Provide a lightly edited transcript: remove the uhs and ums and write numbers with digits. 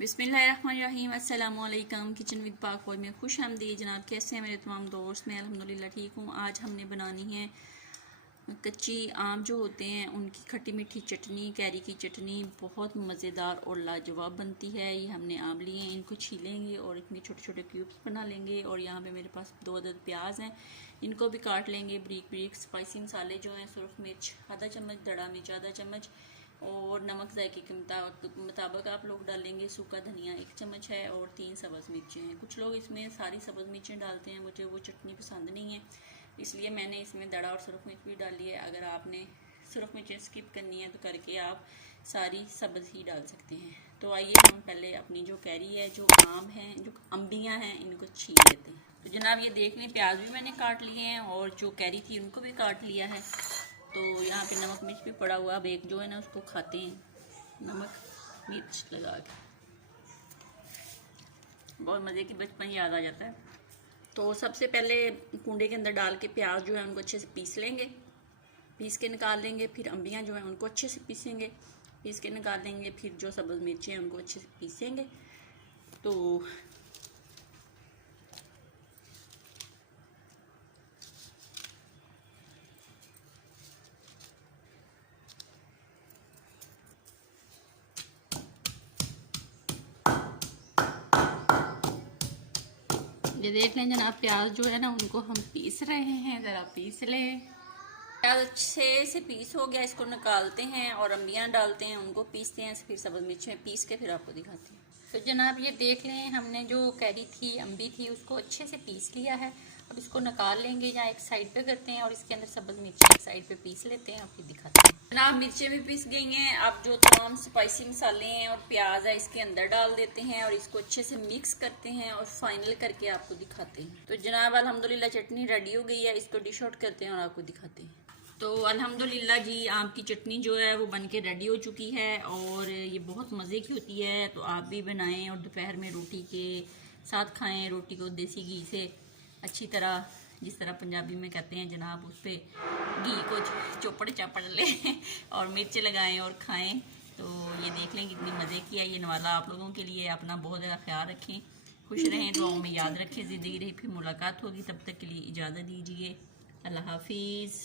बिस्मिल्लाहिर्रहमानिर्रहीम। अस्सलामुअलैकुम। Kitchen with पाक में खुश आमदीद जनाब। कैसे हैं मेरे तमाम दोस्त? मैं अल्हम्दुलिल्लाह ठीक हूँ। आज हमने बनानी है कच्ची आम जो होते हैं उनकी खट्टी मीठी चटनी, कैरी की चटनी। बहुत मज़ेदार और लाजवाब बनती है। ये हमने आम लिए हैं, इनको छीलेंगे और इतने छोटे छोटे क्यूब्स बना लेंगे। और यहाँ पे मेरे पास 2 अदद प्याज हैं, इनको भी काट लेंगे ब्रीक ब्रीक। स्पाइसी मसाले जो हैं, सुरख मिर्च आधा चम्मच, दड़ा मिर्च आधा चम्मच और नमक जायके के मुताबिक आप लोग डालेंगे। सूखा धनिया 1 चम्मच है और 3 सब्ज़ मिर्चें हैं। कुछ लोग इसमें सारी सब्ज़ मिर्चें डालते हैं, मुझे वो चटनी पसंद नहीं है, इसलिए मैंने इसमें दड़ा और सुरख मिर्च भी डाली है। अगर आपने सुरख मिर्चें स्किप करनी है तो करके आप सारी सब्ज़ ही डाल सकते हैं। तो आइए हम पहले अपनी जो कैरी है, जो आम हैं, जो अम्बियाँ हैं, इनको छील लेते हैं। तो जनाब ये देख लें, प्याज भी मैंने काट लिए हैं और जो कैरी थी उनको भी काट लिया है। तो यहाँ पे नमक मिर्च भी पड़ा हुआ। अब एक जो है ना उसको खाते हैं नमक मिर्च लगा के, बहुत मज़े की, बचपन याद आ जाता है। तो सबसे पहले कूंडे के अंदर डाल के प्याज जो है उनको अच्छे से पीस लेंगे, पीस के निकाल लेंगे। फिर अम्बियाँ जो हैं उनको अच्छे से पीसेंगे, पीस के निकाल लेंगे। फिर जो सब्ज़ मिर्चें हैं उनको अच्छे से पीसेंगे। तो ये देख लें जनाब, प्याज जो है ना उनको हम पीस रहे हैं, ज़रा पीस लें। प्याज अच्छे से पीस हो गया, इसको निकालते हैं और अम्बियाँ डालते हैं, उनको पीसते हैं। फिर सब्ज़ मिर्चें पीस के फिर आपको दिखाते हैं। तो जनाब ये देख लें, हमने जो कैरी थी, अम्बी थी, उसको अच्छे से पीस लिया है। अब इसको निकाल लेंगे या एक साइड पे करते हैं और इसके अंदर सब्ज़ मिर्चें एक साइड पे पीस लेते हैं और फिर दिखाते हैं। जनाब मिर्चें भी पीस गई हैं। अब जो तमाम स्पाइसी मसाले हैं और प्याज है इसके अंदर डाल देते हैं और इसको अच्छे से मिक्स करते हैं और फाइनल करके आपको दिखाते हैं। तो जनाब अल्हम्दुलिल्लाह चटनी रेडी हो गई है, इसको डिश आउट करते हैं और आपको दिखाते हैं। तो अल्हम्दुलिल्लाह जी, आम की चटनी जो है वो बनके रेडी हो चुकी है और ये बहुत मज़े की होती है। तो आप भी बनाएं और दोपहर में रोटी के साथ खाएं। रोटी को देसी घी से अच्छी तरह, जिस तरह पंजाबी में कहते हैं जनाब, उस पर घी को चौपड़ चापड़ लें और मिर्च लगाएं और खाएं। तो ये देख लें कितनी मज़े की है। ये नवाला आप लोगों के लिए। अपना बहुत ज़्यादा ख्याल रखें, खुश रहें, दुआओं में याद रखें। ज़िंदगी रही, फिर मुलाकात होगी। तब तक के लिए इजाज़त दीजिए। अल्लाह हाफिज़।